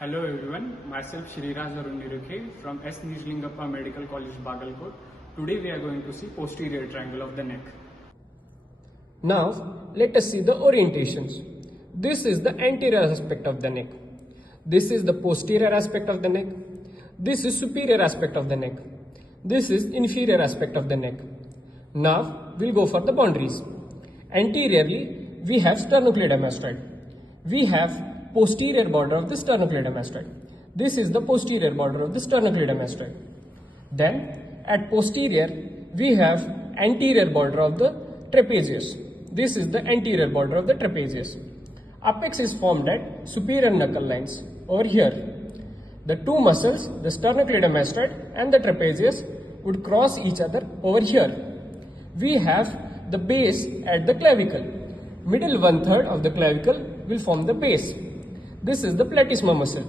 Hello everyone, myself Shriraj Arunirukhe from S. Nijlingappa Medical College, Bagalkot. Today we are going to see posterior triangle of the neck. Now let us see the orientations. This is the anterior aspect of the neck. This is the posterior aspect of the neck. This is superior aspect of the neck. This is inferior aspect of the neck. Now we'll go for the boundaries. Anteriorly we have sternocleidomastoid. We have posterior border of the sternocleidomastoid. This is the posterior border of the sternocleidomastoid. Then at posterior we have anterior border of the trapezius. This is the anterior border of the trapezius. Apex is formed at superior knuckle lines over here. The two muscles, the sternocleidomastoid and the trapezius, would cross each other over here. We have the base at the clavicle. Middle 1/3 of the clavicle will form the base. This is the platysma muscle.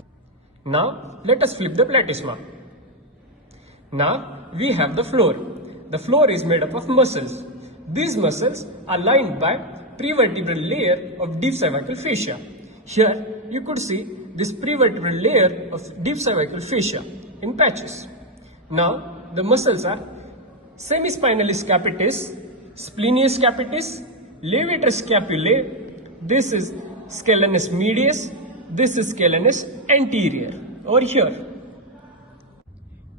Now let us flip the platysma. Now we have the floor. The floor is made up of muscles. These muscles are lined by prevertebral layer of deep cervical fascia. Here you could see this prevertebral layer of deep cervical fascia in patches. Now the muscles are semispinalis capitis, splenius capitis, levator scapulae. This is scalenus medius. This is scalenus anterior over here.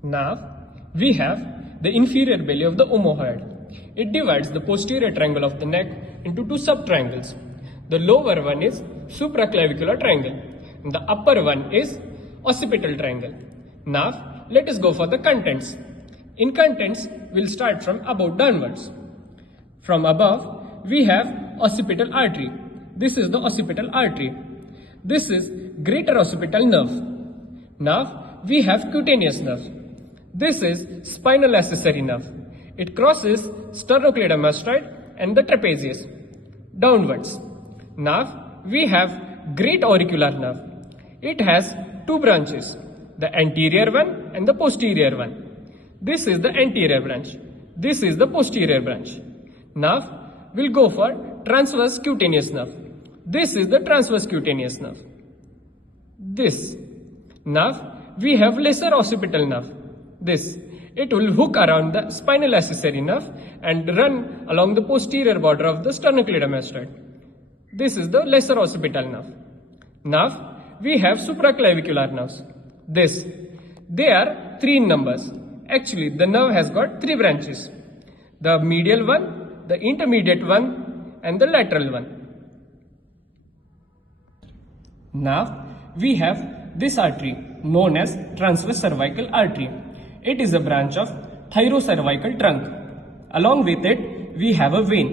Now we have the inferior belly of the omohyoid. It divides the posterior triangle of the neck into two subtriangles. The lower one is supraclavicular triangle and the upper one is occipital triangle. Now let us go for the contents. In contents we'll start from above downwards. From above we have occipital artery. This is the occipital artery. This is greater occipital nerve. Now we have cutaneous nerve. This is spinal accessory nerve. It crosses sternocleidomastoid and the trapezius downwards. Now we have great auricular nerve. It has two branches, the anterior one and the posterior one. This is the anterior branch. This is the posterior branch. Now we'll go for transverse cutaneous nerve. This is the transverse cutaneous nerve. This. Now we have lesser occipital nerve. This. It will hook around the spinal accessory nerve and run along the posterior border of the sternocleidomastoid. This is the lesser occipital nerve. Now we have supraclavicular nerves. This. They are 3 in numbers. Actually the nerve has got 3 branches. The medial one, the intermediate one and the lateral one. Now we have this artery known as transverse cervical artery. It is a branch of thyrocervical trunk. Along with it we have a vein.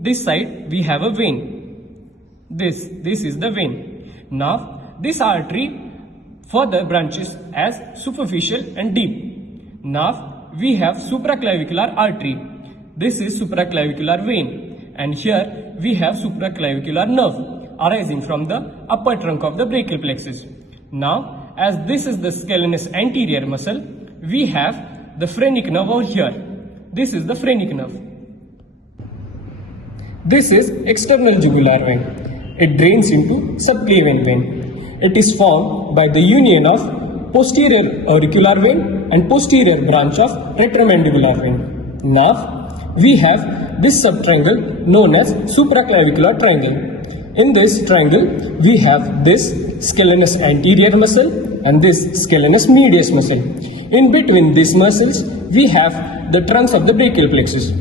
This side we have a vein. This is the vein. Now this artery further branches as superficial and deep. Now we have supraclavicular artery. This is supraclavicular vein and here we have supraclavicular nerve arising from the upper trunk of the brachial plexus. Now as this is the scalenus anterior muscle, we have the phrenic nerve over here. This is the phrenic nerve. This is external jugular vein. It drains into subclavian vein. It is formed by the union of posterior auricular vein and posterior branch of retromandibular vein. Now we have this subtriangle known as supraclavicular triangle. In this triangle we have this scalenus anterior muscle and this scalenus medius muscle. In between these muscles we have the trunks of the brachial plexus.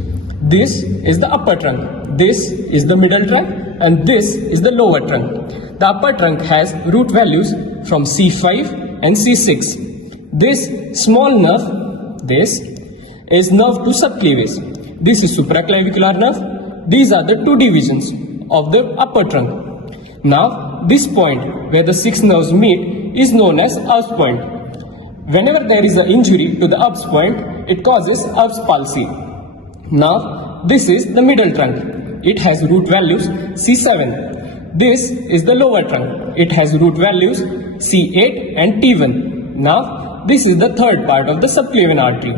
This is the upper trunk, this is the middle trunk and this is the lower trunk. The upper trunk has root values from C5 and C6. This small nerve, this is nerve to subclavius. This is supraclavicular nerve. These are the 2 divisions of the upper trunk. Now this point where the 6 nerves meet is known as Erb's point. Whenever there is an injury to the Erb's point, it causes Erb's palsy. Now this is the middle trunk. It has root values C7. This is the lower trunk. It has root values C8 and T1. Now this is the third part of the subclavian artery.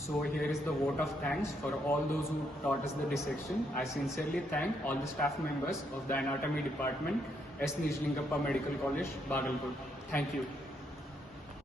So here is the vote of thanks for all those who taught us the dissection. I sincerely thank all the staff members of the anatomy department, S. Nijlingappa Medical College, Bagalkot. Thank you.